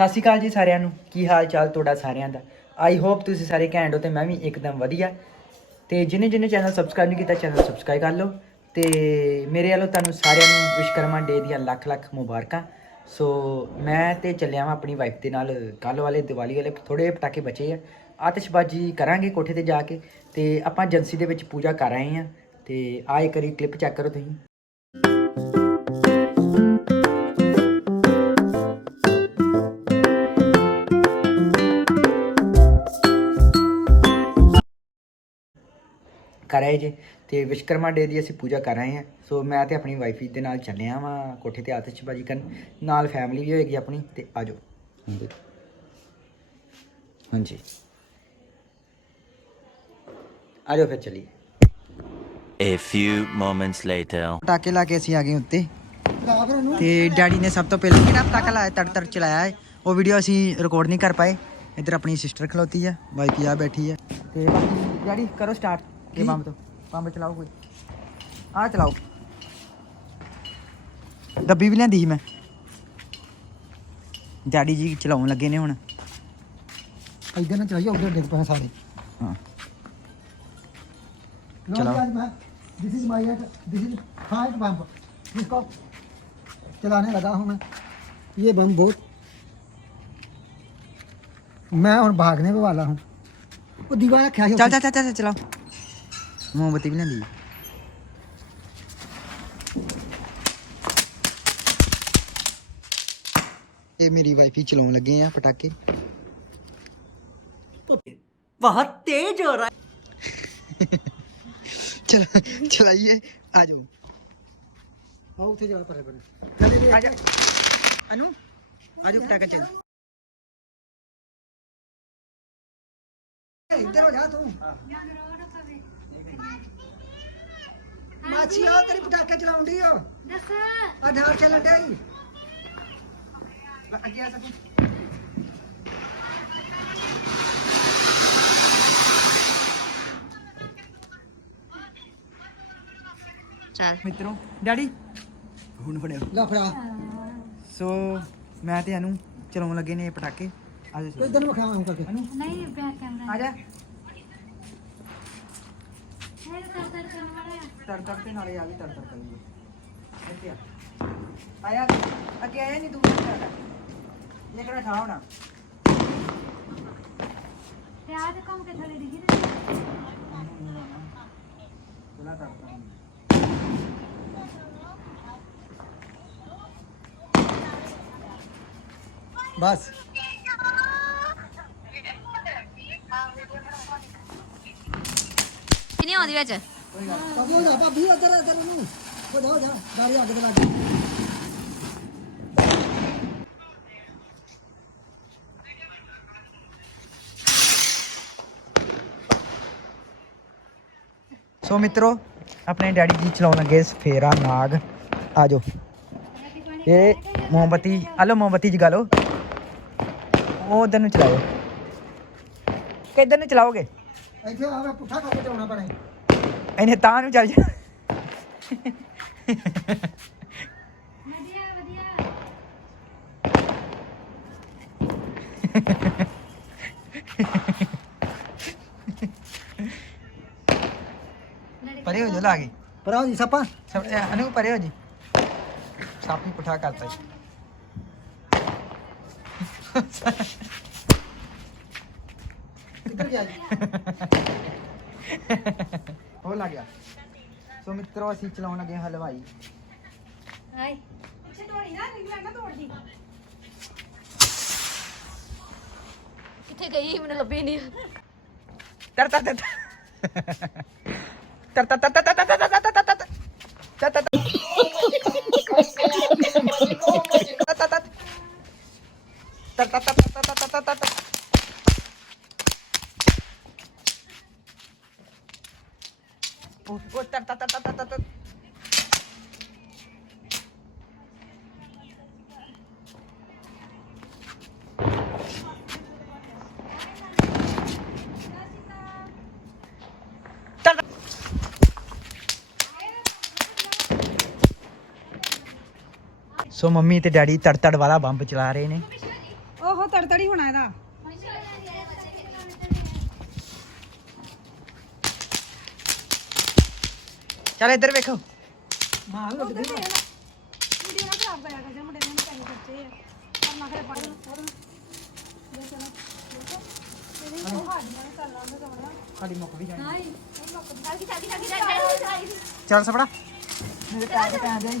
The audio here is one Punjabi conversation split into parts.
ਸਤਿ ਸ਼੍ਰੀ ਅਕਾਲ ਜੀ ਸਾਰਿਆਂ ਨੂੰ। ਕੀ ਹਾਲ ਚਾਲ ਤੁਹਾਡਾ ਸਾਰਿਆਂ ਦਾ? ਆਈ ਹੋਪ ਤੁਸੀਂ ਸਾਰੇ ਘੈਂਟ ਹੋ ਤੇ ਮੈਂ ਵੀ ਇੱਕਦਮ ਵਧੀਆ। ਤੇ ਜਿਨੇ ਜਿਨੇ ਚੈਨਲ ਸਬਸਕ੍ਰਾਈਬ ਨਹੀਂ ਕੀਤਾ, ਚੈਨਲ ਸਬਸਕ੍ਰਾਈਬ ਕਰ ਲਓ। ਤੇ ਮੇਰੇ ਵੱਲੋਂ ਤੁਹਾਨੂੰ ਸਾਰਿਆਂ ਨੂੰ ਵਿਸ਼ਕਰਮਾ ਡੇ ਦੀਆਂ ਲੱਖ ਲੱਖ ਮੁਬਾਰਕਾਂ। ਸੋ ਮੈਂ ਤੇ ਚੱਲਿਆ ਵਾਂ ਆਪਣੀ ਵਾਈਫ ਦੇ ਨਾਲ ਕੱਲ ਵਾਲੇ, ਦੀਵਾਲੀ ਵਾਲੇ ਥੋੜੇ ਪਟਾਕੇ ਬਚੇ ਆ। ਆਤਿਸ਼ਬਾਜ਼ੀ ਕਰਾਂਗੇ ਕੋਠੇ ਤੇ ਜਾ ਕੇ। ਤੇ ਆਪਾਂ ਏਜੰਸੀ ਦੇ ਵਿੱਚ ਪੂਜਾ ਕਰ ਆਏ ਆ। ਤੇ ਆਏ ਕਰੀ ਕਲਿੱਪ ਚੈੱਕ ਕਰੋ ਤੁਸੀਂ। ਕਰ ਆਏ ਜੇ ਤੇ ਵਿਸ਼ਕਰਮਾ ਡੇ ਦੀ ਅਸੀਂ ਪੂਜਾ ਕਰ ਰਹੇ ਹਾਂ ਸੋ ਮੈਂ ਤੇ ਆਪਣੀ ਵਾਈਫ ਦੇ ਨਾਲ ਚੱਲਿਆ ਵਾਂ ਕੋਠੇ ਤੇ ਆਤਿਸ਼ਬਾਜ਼ੀ ਕਰਨ। ਨਾਲ ਫੈਮਿਲੀ ਵੀ ਹੋਏਗੀ ਆਪਣੀ ਤੇ ਆਜੋ। ਹਾਂਜੀ। ਹਾਂਜੀ। ਆਜੋ ਫਿਰ ਚਲੀਏ। A few moments later. ਪਟਾਕੇ ਲਾ ਕੇ ਅਸੀਂ ਆ ਗਏ ਉੱਤੇ। ਤੇ ਡੈਡੀ ਨੇ ਸਭ ਤੋਂ ਪਹਿਲਾਂ ਕਿਹੜਾ ਪਟਾਕਾ ਲਾਇਆ ਤੜ ਤੜ ਚਲਾਇਆ ਹੈ ਉਹ ਵੀਡੀਓ ਅਸੀਂ ਰਿਕਾਰਡ ਨਹੀਂ ਕਰ ਪਾਏ। ਇੱਧਰ ਆਪਣੀ ਸਿਸਟਰ ਖਲੋਤੀ ਆ ਵਾਈਫ ਆ ਬੈਠੀ ਆ। ਤੇ ਬਾਕੀ ਡੈਡੀ ਕਰੋ ਸਟਾਰਟ ये बम तो बम चलाओ कोई। आ चलाओ। डब्बी भी ली मैं। डैडी जी चला लगे ने हुन। इधर ना चलाइए उधर डिग पे सारे। हाँ। हाँ, चलाने लगा हूँ मैं। ये बम बहुत मैं और भागने वाला हूँ। वो दीवार क्या चल चल चल चल चलाओ। मोमबत्ती भी ना ली ये मेरी वाइफी चलाने लगे हैं पटाखे। बहुत तेज हो रहा है। चला चलाइए आ जाओ। आओ उठे जाओ परे परे आ जा। अनु आ जाओ पटाखा चल। इधर हो जा तू। हाँ, हाँ। ਮਾਚੀ ਆ ਤੇਰੀ ਪਟਾਕੇ ਚਲਾਉਂਦੀ ਆ ਦੱਸ। ਆ ਢਾਲ ਚੱਲਣ ਡਈ? ਅੱਗੇ ਆ ਸਕੂ ਚੱਲ। ਮਿੱਤਰੋ ਡੈਡੀ? ਹੁਣ ਫੜਿਓ। ਲੈ ਫੜਾ। ਸੋ ਮੈਂ ਤੇ ਇਹਨੂੰ ਚਲਾਉਣ ਲੱਗੇ ਨੇ ਪਟਾਕੇ। ਆ ਜਾ ਕੋਈ ਦਿਨ ਵਿਖਾਵਾਂ ਕਰਕੇ ਨਹੀਂ ਪਿਆ ਕੈਮਰਾ। ਆ ਜਾ। ತರ್ತಡ್ತೀನಿ तर ಯಾವಿ ತರ್ತಡ್ತೀನಿ ಆಯ್ತಾ आया आके आया नहीं दूसरा से ये करा खाओ ना प्याज कम के थले दिखी चला तर तर बस कितनी आंदी बेच ਸੋ ਮਿੱਤਰੋ ਆਪਣੇ ਡੈਡੀ ਜੀ ਚਲਾਉਣ ਲੱਗੇ ਸਫੇਰਾ ਨਾਗ। ਆ ਜਾਓ। ਇਹ ਮੋਮਬਤੀ ਆਲੋ ਮੋਮਬਤੀ ਜਗਾ ਲਓ। ਉਹ ਉਧਰ ਨੂੰ ਚਲਾਓ ਕਿੱਧਰ ਨੂੰ ਚਲਾਓਗੇ? ਇੱਥੇ ਆਵੇ ਪੁੱਠਾ ਕਰਕੇ ਚਲਾਉਣਾ ਪੈਣਾ ਇਹਨੇ ਤਾਂ ਨੂੰ ਚੱਲ ਜਾ। ਵਧੀਆ ਵਧੀਆ ਪਰੇ ਹੋ ਜਾ ਲਾ ਗਈ ਪਰ ਆਓ ਜੀ ਸੱਪਾ। ਸਭ ਅਨੂ ਪਰੇ ਹੋ ਜੀ। ਸੱਪ ਨੂੰ ਪੁੱਠਾ ਕਰਤਾ ਜੀ। ਕਿੱਧਰ ਗਿਆ ਜੀ? ਹੋ ਲੱਗ ਗਿਆ ਸੋ ਮਿੱਤਰੋ ਅਸੀਂ ਚਲਾਉਣ ਲੱਗੇ ਹਾਂ ਹਲਵਾਈ ਹਾਏ ਪਿੱਛੇ ਤੋੜੀ ਨਾ ਰਿੰਗ ਲੈਣਾ ਤੋੜਦੀ ਕਿੱਥੇ ਗਈ ਮੈਨੂੰ ਲੱਭੀ ਨਹੀਂ ਤਰ ਤਰ ਤਰ ਤਰ ਤਰ ਤਰ ਤਰ ਤਰ ਤਰ ਤਰ ਤਰ ਤਰ ਤਰ ਤਰ ਤਰ ਤਰ ਤਰ ਸੋ ਮੰਮੀ ਤੇ ਡੈਡੀ ਤੜ ਤੜ ਵਾਲਾ ਬੰਬ ਚਲਾ ਰਹੇ ਨੇ। ਓਹੋ ਤੜਤੜੀ ਹੋਣਾ ਇਹਦਾ। ਚੱਲ ਇੱਧਰ ਵੇਖੋ। ਮਾਰ ਲੁੱਟ ਗਈ ਵੀਡੀਓ ਨਾ ਖਰਾਬ ਕਰਿਆ ਕਰ ਜੇ ਮੁੰਡੇ ਨੇ ਪੈਸੇ ਖਰਚੇ ਆ। ਪਰ ਨਾ ਖਰੇ ਪੜ੍ਹ ਹੋਰ ਚਲੋ। ਦੇਖੋ ਇਹਦੇ ਉਹ ਹਾਡੀਆਂ ਨੇ ਕਰ ਲਾਂਗੇ ਕਮਰਾ ਸਾਡੀ ਮੁੱਕ ਵੀ ਜਾਣੀ। ਨਹੀਂ ਇਹ ਮੁੱਕ ਚੱਲ ਚੱਲ ਚੱਲ ਚੱਲ ਚੱਲ ਸਪੜਾ। ਮੇਰੇ ਤੇ ਪੈ ਜਾਈ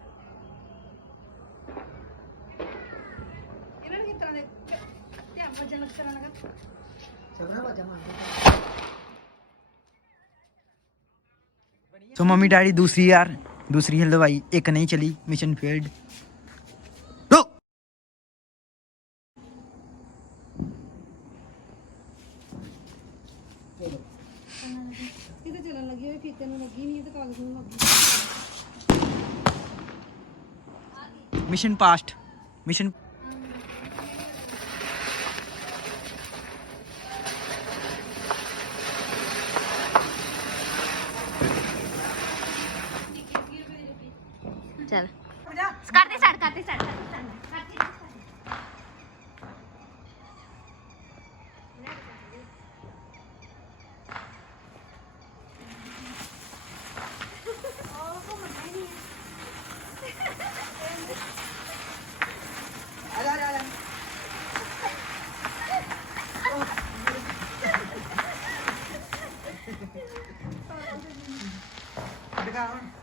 मम्मी डैडी दूसरी यार दूसरी हेलो भाई एक नहीं चली mission failed mission passed mission चल। करते साइड करते साइड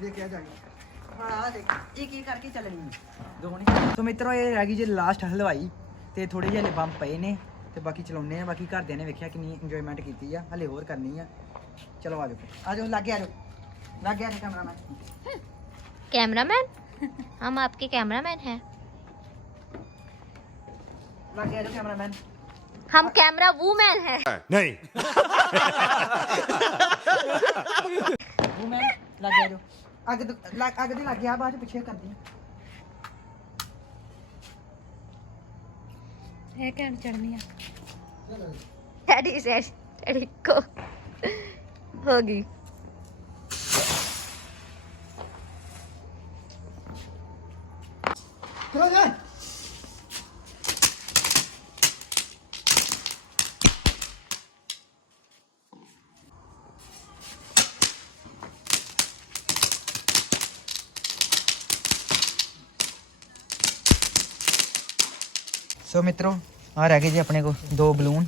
ये क्या जाएगा ਦੇਖਿਆ ਜਾ ਕੇ ਹਾਂ ਦੇਖ ਇੱਕ ਇੱਕ ਕਰਕੇ ਚੱਲਣੀ ਦੋ ਨਹੀਂ ਸੋ ਮਿੱਤਰੋ ਇਹ ਰਹਿ ਗਈ ਜੇ ਲਾਸਟ ਹਲਵਾਈ ਤੇ ਥੋੜੇ ਜਿਹੇ ਬੰਬ ਪਏ ਨੇ ਤੇ ਬਾਕੀ ਚਲਾਉਣੇ ਆ ਬਾਕੀ ਘਰਦਿਆਂ ਨੇ ਵੇਖਿਆ ਕਿੰਨੀ ਇੰਜੋਇਮੈਂਟ ਕੀਤੀ ਆ ਹਲੇ ਹੋਰ ਕਰਨੀ ਆ ਚਲੋ ਆ ਜਾਓ ਆ ਜਾਓ ਲੱਗੇ ਆ ਜਾਓ ਲੱਗੇ ਆ ਕੈਮਰਾਮੈਨ कैमरामैन हम आपके कैमरामैन हैं ਲੱਗੇ ਆ ਜਾਓ ਕੈਮਰਾਮੈਨ हम कैमरा वूमैन हैं ਵੂਮੈਨ ਲੱਗੇ ਆ ਜਾਓ अग अग लागे आज पिछे कर हो गई ਸੋ ਮਿੱਤਰੋ ਆ ਰਹਿ ਗਏ ਜੀ ਆਪਣੇ ਕੋ ਦੋ ਬਲੂਨ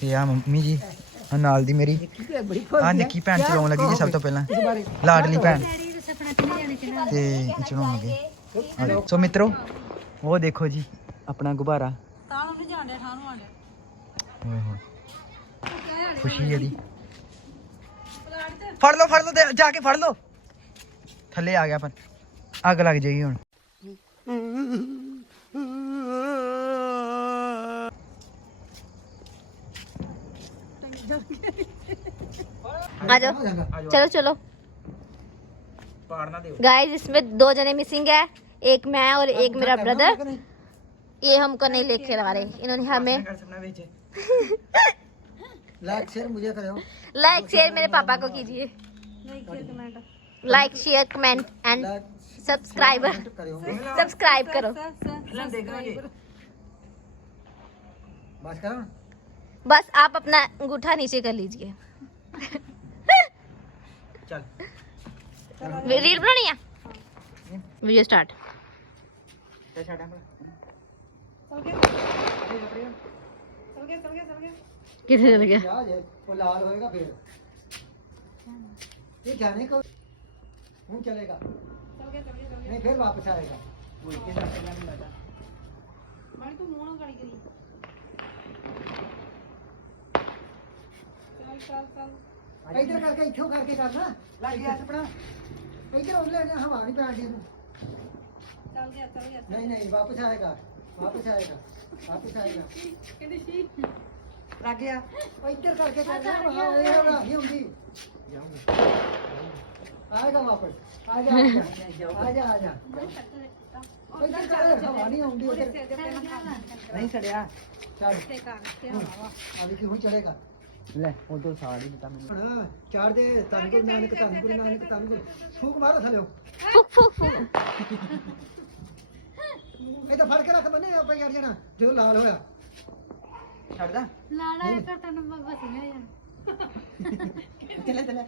ਤੇ ਆ ਮੰਮੀ ਜੀ ਆ ਨਾਲ ਦੀ ਮੇਰੀ। ਆ ਨਿੱਕੀ ਭੈਣ ਚਲਾਉਣ ਲੱਗੀ ਜੀ ਸਭ ਤੋਂ ਪਹਿਲਾਂ, ਲਾਡਲੀ ਭੈਣ। ਤੇ ਚਲਾਉਣ ਸੋ ਮਿੱਤਰੋ, ਉਹ ਦੇਖੋ ਜੀ, ਆਪਣਾ ਗੁਬਾਰਾ। ਤਾਂ ਉਹਨੂੰ ਜਾਣਦੇ ਠਾਂ ਨੂੰ ਆਂਦੇ ਓਏ ਹੋਏ। ਖੁਸ਼ੀ ਹੈ ਫੜ ਲਓ ਫੜ ਲਓ ਜਾ ਕੇ ਫੜ ਲਓ। ਥੱਲੇ ਆ ਗਿਆ ਪਰ ਅੱਗ ਲੱਗ ਜਾਏਗੀ ਹੁਣ। आ जाओ चलो चलो। गाइस इसमें दो जने मिसिंग है। एक मैं और एक मेरा ब्रदर ये हमको नहीं लेके आ रहे। इन्होंने हमें लाइक शेयर मुझे करो। लाइक शेयर मेरे पापा को कीजिए। Like share comment and subscriber subscribe करो। बस आप अपना अंगूठा नीचे कर लीजिए। रील बनानी है? Video start. चल गया? ਇੱਧਰ ਕਰਕੇ ਇੱਥੋਂ ਕਰਕੇ ਕਰਨਾ ਲੱਗ ਗਿਆ ਆਪਣਾ ਇੱਧਰ ਉਹਲੇ ਨੇ ਹਵਾ ਨਹੀਂ ਪੈਣੀ ਇਹਨੂੰ ਚੱਲ ਗਿਆ ਚੱਲ ਗਿਆ ਨਹੀਂ ਨਹੀਂ ਵਾਪਸ ਆਏਗਾ ਵਾਪਸ ਆਏਗਾ ਵਾਪਸ ਆਏਗਾ ਕਹਿੰਦੀ ਸੀ ਲੱਗ ਗਿਆ ਉਹ ਇੱਧਰ ਕਰਕੇ ਕਰਨਾ ਹਵਾ ਇਹ ਹਵਾ ਨਹੀਂ ਹੁੰਦੀ ਆਏਗਾ ਵਾਪਸ ਆ ਜਾ ਆ ਜਾ ਆ ਜਾ ਇੱਧਰ ਕਰ ਹਵਾ ਨਹੀਂ ਆਉਂਦੀ ਇੱਧਰ ਨਹੀਂ ਛੜਿਆ ਚੱਲ ਤੇ ਕਰ ਤੇ ਹਵਾ ਅਲੀ ਕਿਉਂ ਚੜੇਗਾ ਲੈ ਉਦੋਂ ਸਾੜ ਹੀ ਦਿੱਤਾ ਮੈਨੂੰ। ਹੁਣ ਚਾਰ ਦੇ ਤਨ ਗੁਰੂ ਨਾਨਕ ਤਨ ਗੁਰੂ ਨਾਨਕ ਤਨ ਗੁਰੂ ਫੂਕ ਮਾਰੋ ਥਲਿਓ ਫੁਕ ਫੁਕ ਫੁਕ। ਇਹ ਤਾਂ ਫੜ ਕੇ ਰੱਖ ਬੰਨੇ ਆਪਾਂ ਯਾਰ ਜਣਾ ਜੋ ਲਾਲ ਹੋਇਆ। ਛੱਡਦਾ? ਲਾੜਾ ਇਹ ਤਾਂ ਤੈਨੂੰ ਬਾਬਾ ਸੀ ਨਾ ਯਾਰ ਚੱਲੇ ਚੱਲੇ।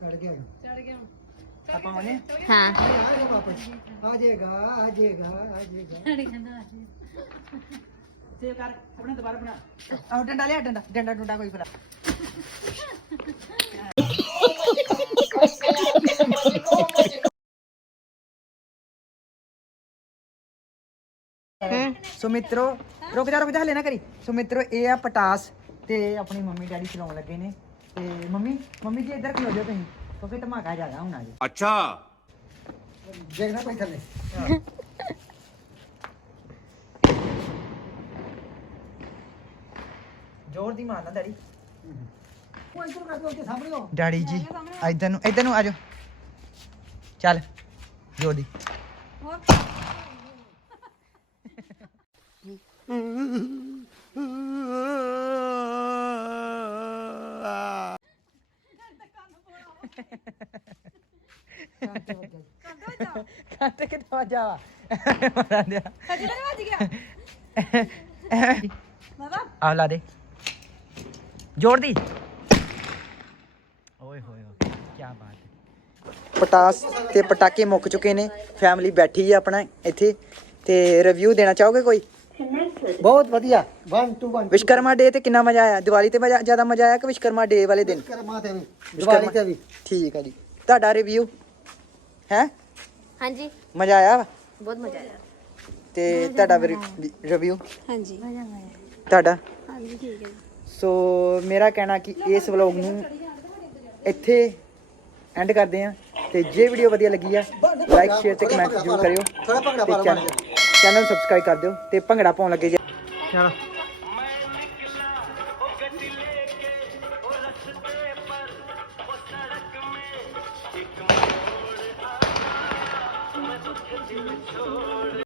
ਚੜ ਗਿਆ ਚੜ ਗਿਆ। ਆਪਾਂ ਮਨੇ? हाँ ਆਏਗਾ ਵਾਪਸ ਆ ਜਾਏਗਾ ਆ ਜਾਏਗਾ ਆ ਜਾਏਗਾ। ਚੜ ਗਿਆ ਨਾ ਸੇਵ ਕਰ ਆਪਣਾ ਦੁਬਾਰਾ ਬਣਾ। ਆਹ ਡੰਡਾ ਲਿਆ ਡੰਡਾ ਡੰਡਾ ਡੰਡਾ ਕੋਈ ਫੜਾ ਸੋ ਮਿੱਤਰੋ ਰੁਕ ਜਾ ਰੁਕ ਜਾ ਹਲੇ ਨਾ ਕਰੀ। ਸੋ ਮਿੱਤਰੋ ਇਹ ਆ ਪਟਾਸ ਤੇ ਆਪਣੀ ਮੰਮੀ ਡੈਡੀ ਚਲਾਉਣ ਲੱਗੇ ਨੇ। ਤੇ ਮੰਮੀ ਮੰਮੀ ਜੀ ਇੱਧਰ ਖਲੋ ਜਾਓ ਤੁਸੀਂ। ਕਿਉਂਕਿ ਧਮਾਕਾ ਜ਼ਿਆਦਾ ਹੋਣਾ ਜੀ। ਦੇਖਣਾ ਕੋਈ ਥੱਲੇ। ਜ਼ੋਰ ਦੀ ਮਾਰਨਾ ਡੈਡੀ। ਉਹ ਇੱਧਰ ਕਰਕੇ ਉੱਤੇ ਸਾਹਮਣੇ ਹੋ ਡੈਡੀ ਜੀ ਇੱਧਰ ਨੂੰ ਇੱਧਰ ਨੂੰ ਆ ਜਾਓ। ਚੱਲ ਜ਼ੋਰ ਦੀ। ਕੰਤ ਕਿੱਥੇ ਵਜਾ ਵਾ? ਮਾਰਾਂ ਦਿਆ ਤਾਂ ਵੱਜ ਗਿਆ। ਬਾਬਾ। ਆ ਲਾ ਦੇ। ਜੋੜ ਦੀ ਓਏ ਹੋਏ ਹੋਏ ਕੀ ਬਾਤ ਹੈ ਪਟਾਸ ਤੇ ਪਟਾਕੇ ਮੁੱਕ ਚੁੱਕੇ ਨੇ ਫੈਮਿਲੀ ਬੈਠੀ ਹੈ ਆਪਣਾ ਇੱਥੇ ਤੇ ਰਿਵਿਊ ਦੇਣਾ ਚਾਹੋਗੇ ਕੋਈ ਬਹੁਤ ਵਧੀਆ 1 2 1 ਵਿਸ਼ਕਰਮਾ ਡੇ ਤੇ ਕਿੰਨਾ ਮਜ਼ਾ ਆਇਆ ਦੀਵਾਲੀ ਤੇ ਮਜ਼ਾ ਜ਼ਿਆਦਾ ਮਜ਼ਾ ਆਇਆ ਕਿ ਵਿਸ਼ਕਰਮਾ ਡੇ ਵਾਲੇ ਦਿਨ ਵਿਸ਼ਕਰਮਾ ਤੇ ਵੀ ਦੀਵਾਲੀ ਤੇ ਵੀ ਠੀਕ ਹੈ ਜੀ ਤੁਹਾਡਾ ਰਿਵਿਊ ਹੈ ਹਾਂਜੀ ਮਜ਼ਾ ਆਇਆ ਬਹੁਤ ਮਜ਼ਾ ਆਇਆ ਤੇ ਤੁਹਾਡਾ ਰਿਵਿਊ ਹਾਂਜੀ ਤੁਹਾਡਾ ਹਾਂਜੀ ਠੀਕ ਹੈ ਸੋ ਮੇਰਾ ਕਹਿਣਾ ਕਿ ਇਸ ਵਲੌਗ ਨੂੰ ਇੱਥੇ ਐਂਡ ਕਰਦੇ ਆ ਤੇ ਜੇ ਵੀਡੀਓ ਵਧੀਆ ਲੱਗੀ ਆ ਲਾਈਕ ਸ਼ੇਅਰ ਤੇ ਕਮੈਂਟ ਜ਼ਰੂਰ ਕਰਿਓ ਤੇ ਚੈਨਲ ਚੈਨਲ ਸਬਸਕ੍ਰਾਈਬ ਕਰ ਦਿਓ ਤੇ ਭੰਗੜਾ ਪਾਉਣ ਲੱਗੇ ਜੇ ਚਲੋ।